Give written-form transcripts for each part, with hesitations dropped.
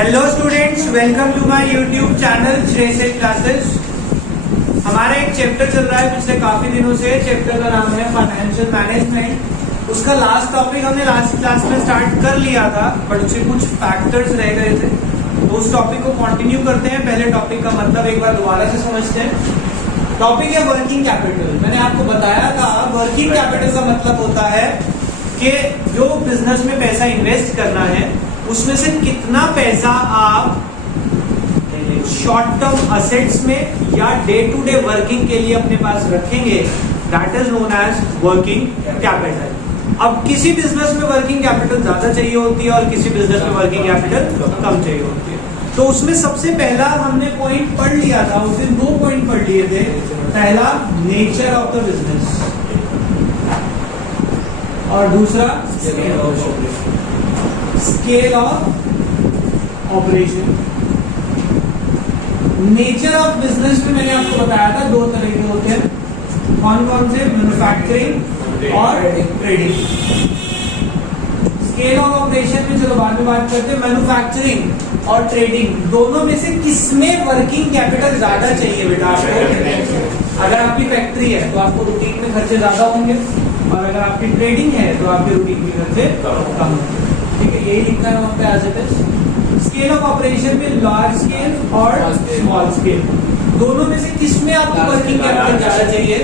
Hello students, welcome to my YouTube channel Shreyas classes. हमारा एक chapter चल रहा है पिछले काफी दिनों से। चैप्टर का नाम है फाइनेंशियल मैनेजमेंट। उसका लास्ट टॉपिक हमने लास्ट क्लास में स्टार्ट कर लिया था, बट उससे कुछ फैक्टर्स रह गए थे, तो उस टॉपिक को कंटिन्यू करते हैं। पहले टॉपिक का मतलब एक बार दोबारा से समझते हैं। टॉपिक है वर्किंग कैपिटल। मैंने आपको बताया था वर्किंग कैपिटल का मतलब होता है कि जो बिजनेस में पैसा इन्वेस्ट करना है उसमें से कितना पैसा आप शॉर्ट टर्म असेट्स में या डे टू डे वर्किंग के लिए अपने पास रखेंगे, that is known as working capital. अब किसी बिजनेस में वर्किंग कैपिटल ज्यादा चाहिए होती है और किसी बिजनेस में वर्किंग कैपिटल कम चाहिए होती है। तो उसमें सबसे पहला हमने पॉइंट पढ़ लिया था, उस दिन 2 पॉइंट पढ़ लिए थे। पहला नेचर ऑफ द बिजनेस और दूसरा scale of operation. Nature of business में मैंने आपको बताया था 2 तरह के होते हैं। कौन कौन से? मैन्युफैक्चरिंग और ट्रेडिंग। स्केल ऑफ ऑपरेशन में चलो बाद में बात करते हैं। मैन्युफैक्चरिंग और ट्रेडिंग दोनों में से किसमें वर्किंग कैपिटल ज्यादा चाहिए बेटा आपको? अगर आपकी फैक्ट्री है तो आपको रूटीन में खर्चे ज्यादा होंगे, और अगर आपकी ट्रेडिंग है तो आपके रूटीन में खर्चे कम होंगे। ठीक है, यही लिखना है वहां पे as it is. Scale of operation में लार्ज स्केल और स्मॉल स्केल, दोनों में से किसमें आपको वर्किंग कैपिटल ज्यादा चाहिए?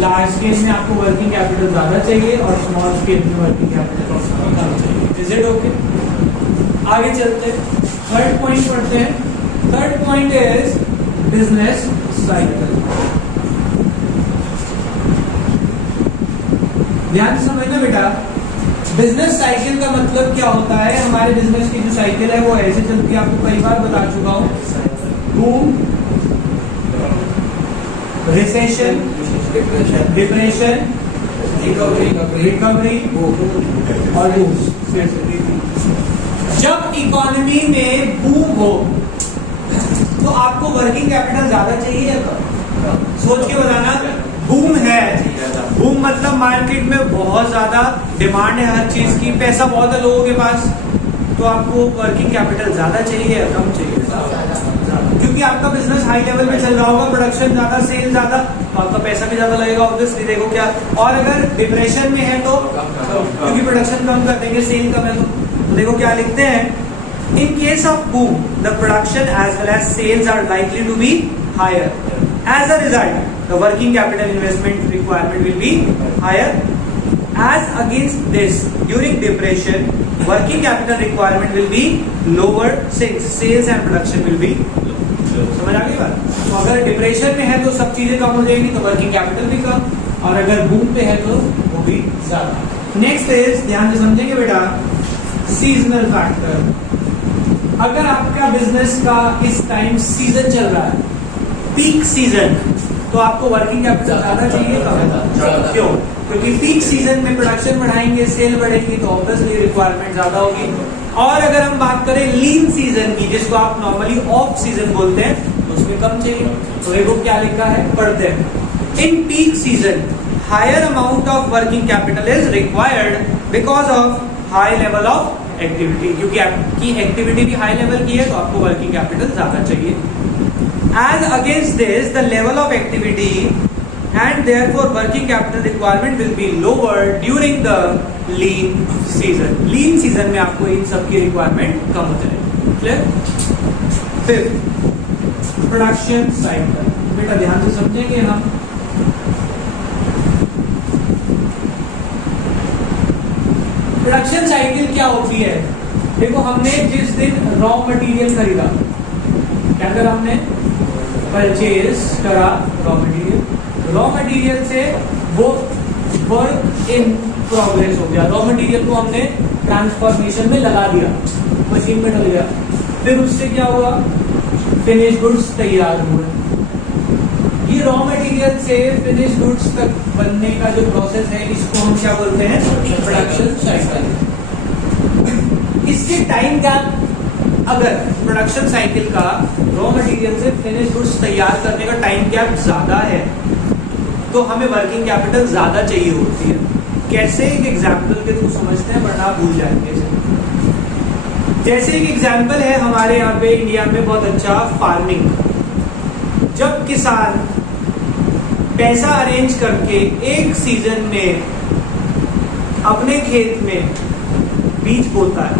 लार्ज स्केल में आपको वर्किंग कैपिटल ज्यादा चाहिए और स्मॉल स्केल में वर्किंग कैपिटल कम चाहिए। Is it okay? आगे चलते हैं, थर्ड पॉइंट पढ़ते हैं। Third point is business cycle. ध्यान से समझना बेटा, बिजनेस साइकिल का मतलब क्या होता है? हमारे बिजनेस की जो साइकिल है वो ऐसे चलती है, आपको कई बार बता चुका हूं। बूम, रिसेशन, डिप्रेशन, रिकवरी और बूस्ट। जब इकोनॉमी में बूम हो तो आपको वर्किंग कैपिटल ज्यादा चाहिए या कम? सोच के बताना। बूम है, बूम मतलब मार्केट में बहुत ज्यादा डिमांड है हर चीज की, पैसा बहुत है लोगों के पास, तो आपको वर्किंग कैपिटल ज्यादा चाहिए या कम चाहिए? क्योंकि आपका बिजनेस हाई लेवल पे चल रहा होगा, प्रोडक्शन ज्यादा, सेल ज्यादा, तो आपका पैसा भी ज्यादा लगेगा ऑब्वियसली। देखो क्या, और अगर डिप्रेशन में है तो क्योंकि प्रोडक्शन कम कर देंगे, सेल कम है तो देखो क्या लिखते हैं। In case of boom the production as well as sales are likely to be higher, as a result the working capital investment requirement will be higher. As against this, during depression, working capital requirement will be lower since sales and production will be low. समझ आ गई बात? तो अगर depression में है तो सब चीजें कम हो जाएगी, तो वर्किंग कैपिटल भी कम, और अगर बूम पे है तो वो भी ज्यादा। नेक्स्ट इज, ध्यान से समझेंगे बेटा, सीजनल फैक्टर। अगर आपका बिजनेस का इस टाइम सीजन चल रहा है, पीक सीजन, तो आपको वर्किंग कैपिटल ज्यादा चाहिए। क्यों? क्योंकि पीक सीजन में प्रोडक्शन बढ़ाएंगे, सेल बढ़ेगी, तो ऑब्वियसली रिक्वायरमेंट ज्यादा होगी। और अगर हम बात करें लीन सीजन की, जिसको आप नॉर्मली ऑफ सीजन बोलते हैं, तो उसमें कम चाहिए। तो देखो क्या लिखा है, पढ़ते हैं। In peak season higher amount of working capital is required because of high level of activity. क्योंकि आपकी एक्टिविटी भी हाई लेवल की है, तो आपको वर्किंग कैपिटल ज्यादा चाहिए। As against this, the level of activity and therefore working capital requirement will be lower during the lean season. Lean season में आपको इन सब की requirement कम हो जाएगी। Clear? Fifth, production cycle। बेटा ध्यान से समझेंगे हम। प्रोडक्शन साइकिल क्या होती है? देखो, हमने जिस दिन रॉ मटेरियल खरीदा, क्या करा हमने? परचेज करा रॉ मटेरियल। रॉ मटेरियल से वो वर्क इन प्रोग्रेस हो गया। रॉ मटेरियल को हमने ट्रांसफॉर्मेशन में लगा दिया, मशीन में डल गया, फिर उससे क्या हुआ? फिनिश गुड्स तैयार हुए। ये रॉ मटेरियल से फिनिश गुड्स तक बनने का जो प्रोसेस है, इसको हम क्या बोलते हैं? Production cycle. इसके टाइम गैप, अगर प्रोडक्शन साइकिल का रॉ मटेरियल से फिनिश गुड्स तैयार करने का टाइम गैप ज्यादा है, तो हमें वर्किंग कैपिटल ज्यादा चाहिए होती है। कैसे? एक एग्जाम्पल के थ्रू समझते हैं, वरना भूल जाएंगे। जैसे एक एग्जाम्पल है हमारे यहाँ पे इंडिया में बहुत अच्छा फार्मिंग। जब किसान पैसा अरेंज करके एक सीजन में अपने खेत में बीज बोता है,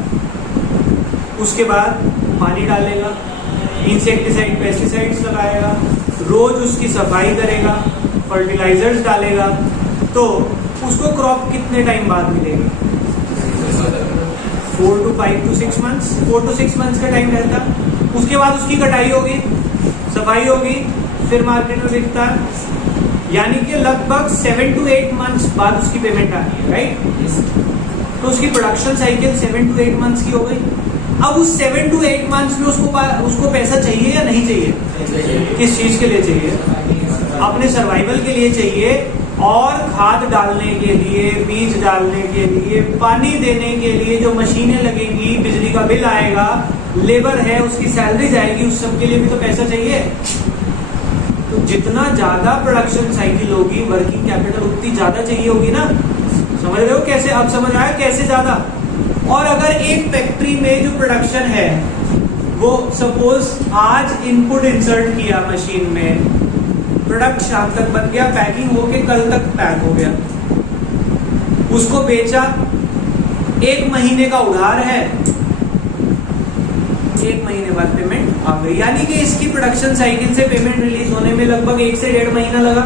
उसके बाद पानी डालेगा, इंसेक्टिसाइड पेस्टिसाइड्स लगाएगा, रोज उसकी सफाई करेगा, फर्टिलाइजर्स डालेगा, तो उसको क्रॉप कितने टाइम बाद मिलेगी? 4 to 5 to 6 months, 4 to 6 months का टाइम रहता है। उसके बाद उसकी कटाई होगी, सफाई होगी, फिर मार्केट में बिकता है, यानी कि लगभग 7 to 8 months बाद उसकी पेमेंट आती है, राइट? तो उसकी प्रोडक्शन साइकिल 7 to 8 months की हो गई। अब उस 7 to 8 months में उसको पैसा चाहिए या नहीं चाहिए? किस चीज के लिए चाहिए? अपने सर्वाइवल के लिए चाहिए, और खाद डालने के लिए, बीज डालने के लिए, पानी देने के लिए जो मशीनें लगेंगी, बिजली का बिल आएगा, लेबर है उसकी सैलरी जाएगी, उस सब के लिए भी तो पैसा चाहिए। तो जितना ज्यादा प्रोडक्शन साइकिल होगी, वर्किंग कैपिटल उतनी ज्यादा चाहिए होगी ना। समझ रहे हो कैसे? अब समझ आया कैसे ज्यादा? और अगर एक फैक्ट्री में जो प्रोडक्शन है वो सपोज आज इनपुट इंसर्ट किया मशीन में, प्रोडक्ट शाम तक बन गया, पैकिंग होके कल तक पैक हो गया, उसको बेचा, 1 महीने का उधार है, 1 महीने बाद पेमेंट आ गई, यानी कि इसकी प्रोडक्शन साइकिल से पेमेंट रिलीज होने में लगभग 1 से 1.5 महीना लगा।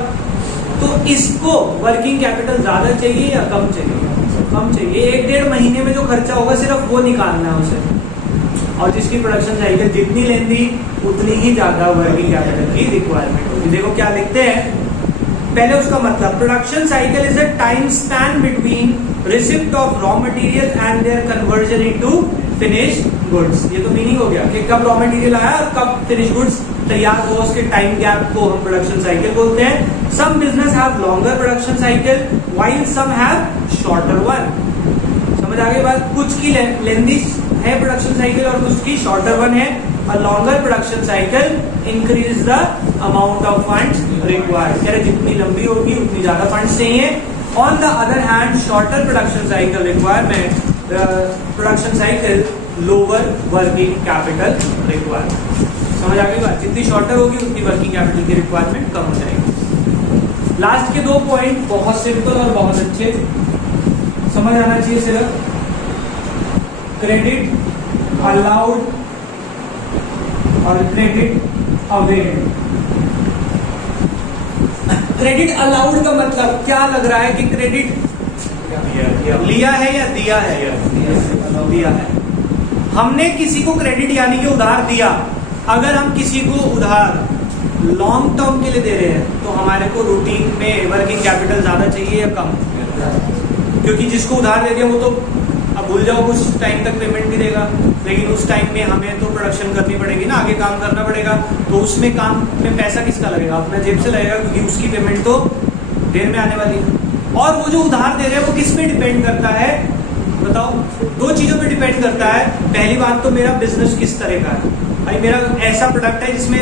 तो इसको वर्किंग कैपिटल ज्यादा चाहिए या कम चाहिए? कम चाहिए। 1-1.5 महीने में जो खर्चा होगा सिर्फ वो निकालना है उसे, और जिसकी प्रोडक्शन साइकिल जितनी लेंदी उतनी ही ज्यादा वर्किंग कैपिटल की रिक्वायरमेंट होगी। देखो क्या लिखते हैं, पहले उसका मतलब, production cycle is a time span between receipt of raw material and their conversion into finish goods. ये तो मीनिंग हो गया कि कब रॉ मटेरियल आया और कब फिनिश गुड्स तैयार हुआ, उसके टाइम गैप को हम प्रोडक्शन साइकिल बोलते हैं। Some business have longer production cycle while some have shorter one. समझ आ गई बात? कुछ की लेंदी है प्रोडक्शन साइकिल और कुछ की शॉर्टर वन है। A longer production cycle increase the amount of funds required। कह रहे जितनी लंबी होगी उतनी ज्यादा फंड्स चाहिए। On the other hand, shorter production cycle requirement, production cycle lower working capital requirement। समझ आ गई बात? जितनी शॉर्टर होगी उतनी वर्किंग कैपिटल की रिक्वायरमेंट कम हो जाएगी। लास्ट के 2 पॉइंट बहुत सिंपल और बहुत अच्छे, समझ आना चाहिए सिर्फ। क्रेडिट अलाउड और क्रेडिट अवेल्ड। क्रेडिट अलाउड का मतलब क्या लग रहा है कि क्रेडिट लिया है या दिया है? दिया है। हमने किसी को क्रेडिट यानी कि उधार दिया। अगर हम किसी को उधार लॉन्ग टर्म के लिए दे रहे हैं तो हमारे को रूटीन में वर्किंग कैपिटल ज्यादा चाहिए या कम? क्योंकि जिसको उधार दे दिया वो तो अब भूल जाओ, कुछ टाइम तक पेमेंट भी देगा, लेकिन उस टाइम में हमें तो प्रोडक्शन करनी पड़ेगी ना, आगे काम करना पड़ेगा। तो उसमें काम में पैसा किसका लगेगा? अपना जेब से लगेगा, क्योंकि उसकी पेमेंट तो देर में आने वाली है। और वो जो उधार दे रहे हैं वो किस पे डिपेंड करता है? बताओ। 2 चीजों पे डिपेंड करता है। पहली बात तो मेरा बिजनेस किस तरह का है। भाई मेरा ऐसा प्रोडक्ट है जिसमें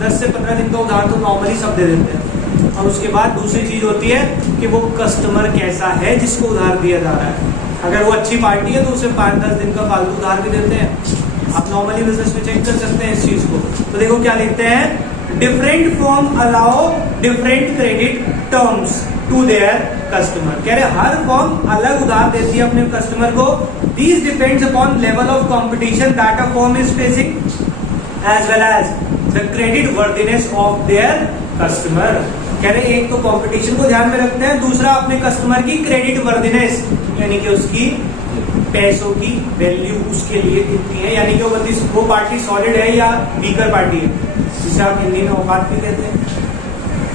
10 से 15 दिन का उधार तो नॉर्मली सब दे देते हैं। और उसके बाद दूसरी चीज होती है कि वो कस्टमर कैसा है जिसको उधार दिया जा रहा है। अगर वो अच्छी पार्टी है तो उसे 5-10 दिन का फालतू उधार भी देते हैं। आप नॉर्मली बिजनेस में चेक कर सकते हैं इस चीज को। तो देखो क्या लिखते हैं, different firm allow different credit terms to their customer. कह रहे हर फर्म अलग उधार देती है अपने कस्टमर को। This depends upon level of competition that a firm is facing as well as the credit worthiness of their customer. कह रहे एक तो कंपटीशन को ध्यान में रखते हैं, दूसरा अपने कस्टमर की क्रेडिट वर्दीनेस यानी कि उसकी पैसों की वैल्यू उसके लिए कितनी है, यानी कि वो पार्टी सॉलिड है या वीकर पार्टी है, जिसे आप हिंदी में औकात भी कहते हैं।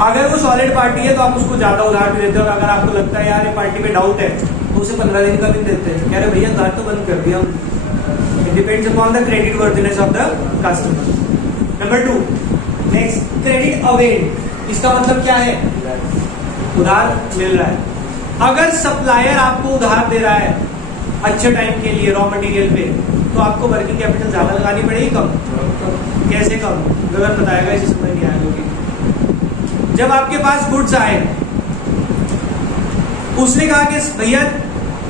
अगर वो सॉलिड पार्टी है तो आप उसको ज्यादा उधार भी देते हैं, और अगर आपको लगता है यार ये पार्टी पे डाउट है तो उसे 15 दिन का भी देते हैं। कह रहे भैया उधार तो बंद कर दिया। It depends upon the credit worthiness of the customer. Number 2, next credit availed. इसका मतलब क्या है? उधार मिल रहा है। अगर सप्लायर आपको उधार दे रहा है अच्छे टाइम के लिए रॉ मटेरियल पे, तो आपको वर्किंग कैपिटल ज्यादा लगानी पड़ेगी कम? कैसे कम? गलत बताएगा, इसे समझ नहीं आएगा। जब आपके पास गुड्स आए, उसने कहा कि भैया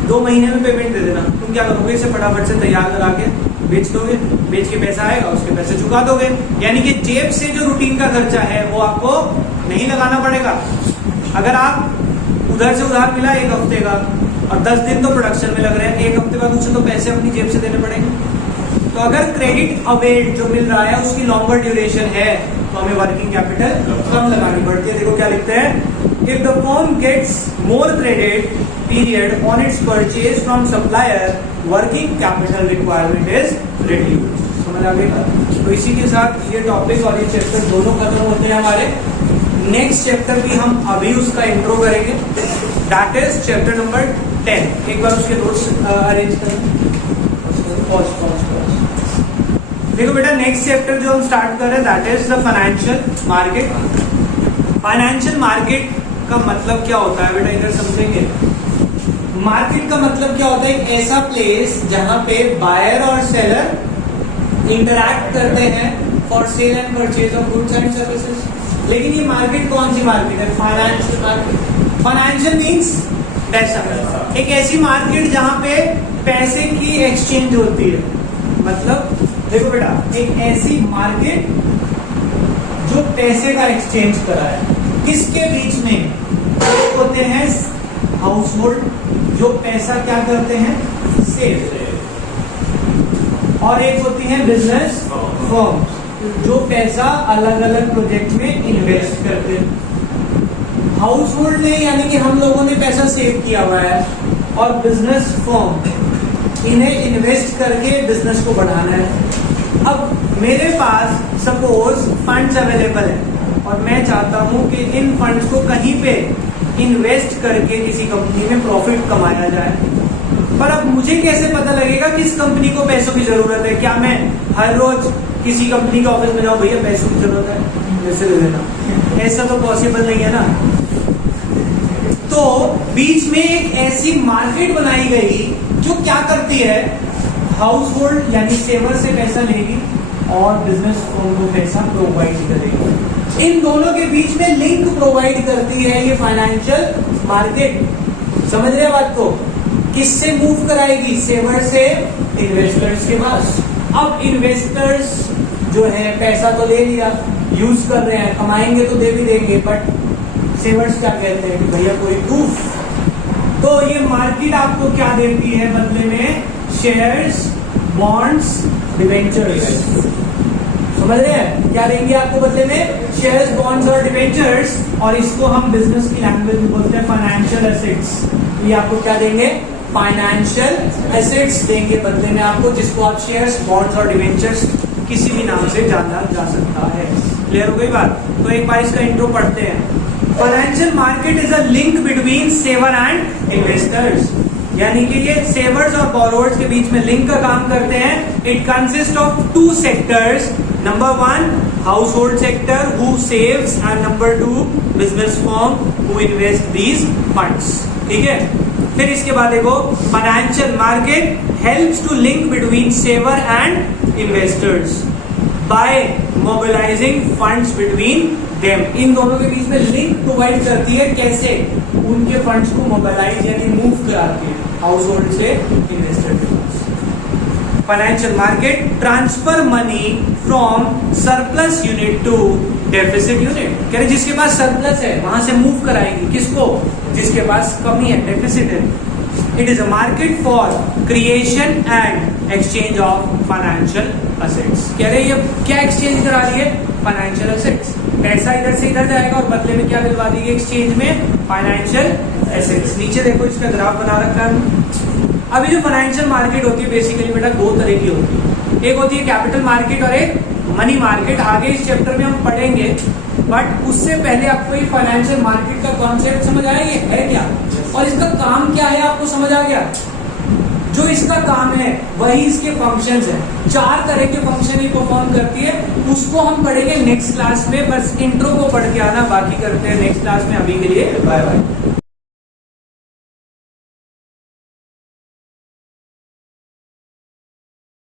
2 महीने में पेमेंट दे देना, तुम क्या करोगे? इसे फटाफट से तैयार करा के बेच दोगे, बेच के पैसा आएगा, उसके पैसे चुका दोगे। यानी कि जेब से जो रूटीन का खर्चा है वो आपको नहीं लगाना पड़ेगा। अगर आप उधर से उधार मिला 1 हफ्ते का और 10 दिन तो प्रोडक्शन में लग रहे हैं, 1 हफ्ते बाद उसे तो पैसे अपनी जेब से देने पड़ेंगे। तो अगर क्रेडिट अवेल्ड जो मिल रहा है उसकी लॉन्गर ड्यूरेशन है तो हमें वर्किंग कैपिटल कम लगानी पड़ती है। देखो क्या लिखते हैं, if the firm gets more credit period on its purchase from supplier, working capital requirement is reduced. समझ आ गई? तो इसी के साथ ये टॉपिक और ये चैप्टर दोनों खत्म होते हैं हमारे। नेक्स्ट चैप्टर भी हम अभी उसका इंट्रो करेंगे, दैट इज चैप्टर नंबर 10। एक बार उसके नोट्स अरेंज करें। देखो बेटा, नेक्स्ट चैप्टर जो हम स्टार्ट कर रहे हैं that is the financial market. Financial market का मतलब क्या होता है बेटा, इधर समझेंगे। मार्केट का मतलब क्या होता है, एक ऐसा प्लेस जहां पे बायर और सेलर इंटरैक्ट करते हैं for sale and purchase of goods and services. लेकिन ये मार्केट कौन सी मार्केट है? Financial market. फाइनेंशियल मीन्स पैसा। एक ऐसी मार्केट जहां पे पैसे की एक्सचेंज होती है। मतलब देखो बेटा, एक ऐसी मार्केट जो पैसे का एक्सचेंज कराए, किसके बीच में? एक होते हैं हाउस होल्ड जो पैसा क्या करते हैं, सेव, और एक होती है बिजनेस फर्म जो पैसा अलग अलग प्रोजेक्ट में इन्वेस्ट करते हैं। हाउस होल्ड ने यानी कि हम लोगों ने पैसा सेव किया हुआ है, और बिजनेस फर्म इन्हें इन्वेस्ट करके बिजनेस को बढ़ाना है। अब मेरे पास सपोज फंड्स अवेलेबल है और मैं चाहता हूं कि इन फंड्स को कहीं पे इन्वेस्ट करके किसी कंपनी में प्रॉफिट कमाया जाए। पर अब मुझे कैसे पता लगेगा किस कंपनी को पैसों की जरूरत है? क्या मैं हर रोज किसी कंपनी के ऑफिस में जाऊं, भैया पैसों की जरूरत है पैसे दे देना? ऐसा तो पॉसिबल नहीं है ना। तो बीच में एक ऐसी मार्केट बनाई गई जो क्या करती है, हाउस होल्ड यानी सेवर से पैसा लेगी और बिजनेस फर्म को पैसा प्रोवाइड करेगी। इन दोनों के बीच में लिंक प्रोवाइड करती है ये फाइनेंशियल मार्केट। समझ रहे बात को? किससे मूव कराएगी? सेवर से इन्वेस्टर्स के पास। अब इन्वेस्टर्स जो है पैसा तो ले लिया, यूज कर रहे हैं, कमाएंगे तो दे भी देंगे, बट सेवर्स क्या कहते हैं कि भैया कोई प्रूफ। तो ये मार्केट आपको क्या देती है बदले में? Shares, bonds, debentures. समझ रहे हैं? क्या देंगे आपको बदले में? शेयर्स, बॉन्ड्स और डिबेंचर्स। और इसको हम बिजनेस की लैंग्वेज में बोलते हैं फाइनेंशियल एसेट्स। ये आपको क्या देंगे? फाइनेंशियल एसेट्स देंगे बदले में आपको, जिसको आप शेयर्स, बॉन्ड्स और डिबेंचर्स किसी भी नाम से जाना जा सकता है। क्लियर हो गई बात? तो एक बार इसका इंट्रो पढ़ते हैं। Financial market is a link between saver and investors, यानी कि ये सेवर्स और बोरोवर्स के बीच में लिंक का काम करते हैं। It consist of 2 sectors, number 1 household sector who saves and number 2 business firm who invest these funds. ठीक है, फिर इसके बाद देखो, financial market helps to link between saver and investors by mobilising funds between them. इन दोनों के बीच में लिंक प्रोवाइड करती है। कैसे? उनके फंड्स को मोबिलाइज यानी मूव कराती है हाउस होल्ड से इन्वेस्टर के पास। Financial market transfer money from surplus unit to deficit unit. कह रहे जिसके पास सरप्लस है वहां से मूव कराएगी, किसको? जिसके पास कमी है, डेफिसिट है। It is a market for creation and exchange of financial assets. कह रहे ये क्या एक्सचेंज करा रही है? Financial assets. पैसा इधर से इधर जाएगा और बदले में क्या दिलवा देगी एक्सचेंज में? Financial assets. नीचे देखो इसका ग्राफ बना रखा है। अभी जो फाइनेंशियल मार्केट होती है बेसिकली बेटा 2 तरह की होती है। एक होती है कैपिटल मार्केट और एक मनी मार्केट। आगे इस चैप्टर में हम पढ़ेंगे, बट उससे पहले आपको ये फाइनेंशियल मार्केट का कॉन्सेप्ट समझ आया ये है क्या, और इसका काम क्या है आपको समझ आ गया? जो इसका काम है वही इसके फंक्शंस हैं। 4 तरह के फंक्शन ये परफॉर्म करती है, उसको हम पढ़ेंगे नेक्स्ट क्लास में। बस इंट्रो को पढ़ के आना, बाकी करते हैं नेक्स्ट क्लास में। अभी के लिए बाय बाय।